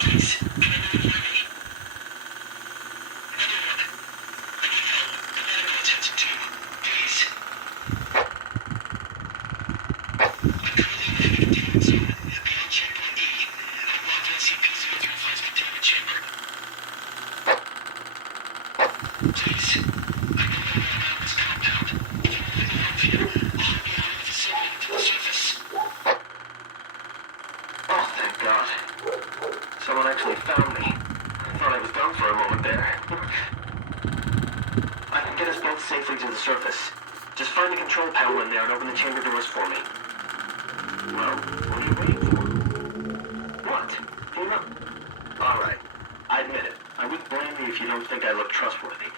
Please, can I know when you're ready? Another one. I need help. The medical attention too. Please. I'm currently in the containment zone. Beyond checkpoint E. I've locked SCP-035's containment chamber. Please. I know no one around this compound. If you want me to help you, I'll help you out of the facility to the surface. Oh, thank God. Someone actually found me. I thought I was done for a moment there. I can get us both safely to the surface. Just find the control panel in there and open the chamber doors for me. Well, what are you waiting for? What? Do you know? Alright. I admit it. I wouldn't blame you if you don't think I look trustworthy.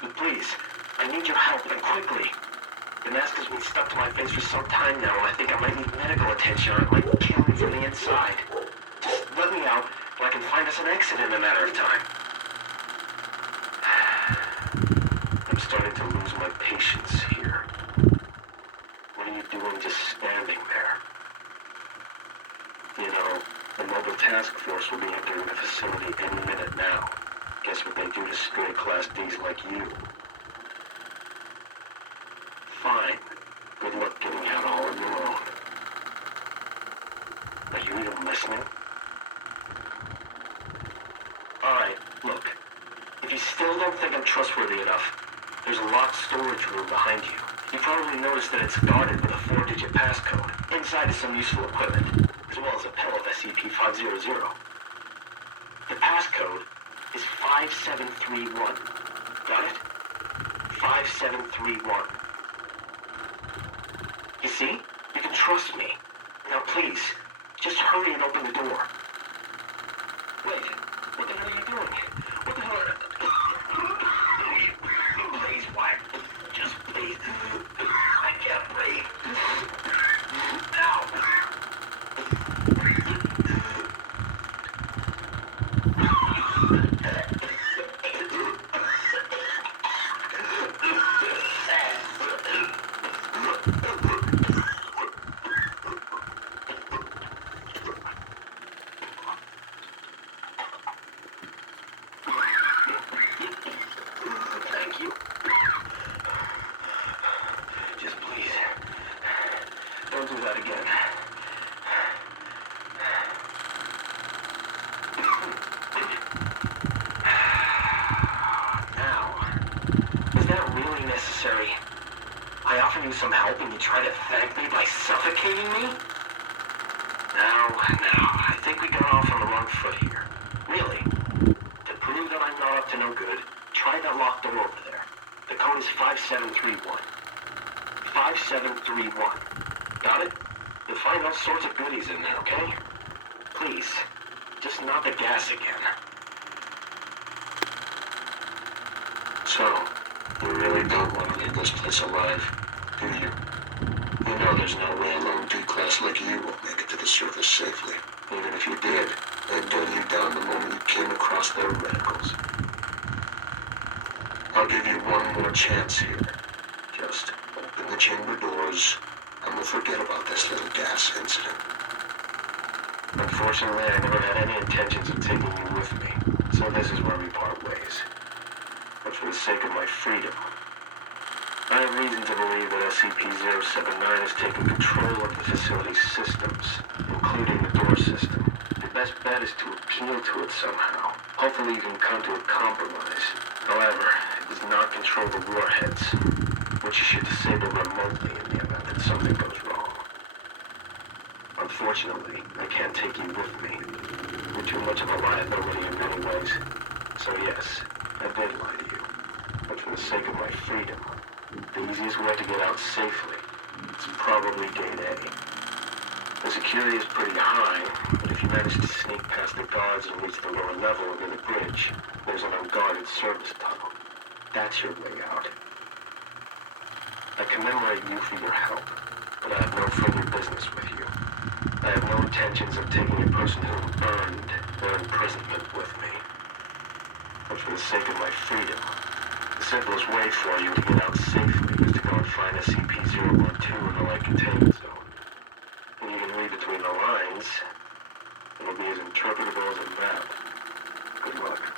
But please, I need your help, and quickly. The mask has been stuck to my face for some time now, and I think I might need medical attention, or it might kill me from the inside. Just let me out, and I can find us an exit in a matter of time. I'm starting to lose my patience here. What are you doing just standing there? You know, the mobile task force will be entering the facility any minute now. Guess what they do to stray Class Ds like you? Fine. Good luck getting out all on your own. Are you even listening? Alright, look. If you still don't think I'm trustworthy enough, there's a locked storage room behind you. You probably noticed that it's guarded with a 4-digit passcode. Inside is some useful equipment, as well as a pill of SCP-500. The passcode is 5731. Got it? 5731. You see? You can trust me. Now please, just hurry and open the door. Wait, what the hell are you doing? What the hell are... Please, why? Just please. I can't breathe. No! Thank you. Just please, don't do that again. Now, is that really necessary? I offer you some help and you try to thank me by suffocating me? Now, I think we got off on the wrong foot here. Really. To prove that I'm not up to no good, try that locked door over there. The code is 5731. 5731. Got it? You'll find all sorts of goodies in there, okay? Please, just not the gas again. So, you really don't want to leave this place alive, do you? You know there's no way a lone D-class like you will make it to the surface safely. Even if you did, they'd gun you down the moment you came across their radicals. I'll give you one more chance here. Just open the chamber doors, and we'll forget about this little gas incident. Unfortunately, I never had any intentions of taking you with me, so this is where we part ways. But for the sake of my freedom, I have reason to believe that SCP-079 has taken control of the facility's systems, including the door system. Your best bet is to appeal to it somehow. Hopefully you can come to a compromise. However, it does not control the warheads, which you should disable remotely in the event that something goes wrong. Unfortunately, I can't take you with me. You're too much of a liability in many ways. So yes, I did lie to you. But for the sake of my freedom, the easiest way to get out safely is probably Gate A. The security is pretty high, but if you manage to sneak past the guards and reach the lower level under the bridge, there's an unguarded service tunnel. That's your way out. I commemorate you for your help, but I have no further business with you. I have no intentions of taking a person who earned their imprisonment with me. But for the sake of my freedom, the simplest way for you to get out safely is to go and find SCP-012 in the light containment zone. When you can read between the lines, it'll be as as interpretable as a map. Good luck.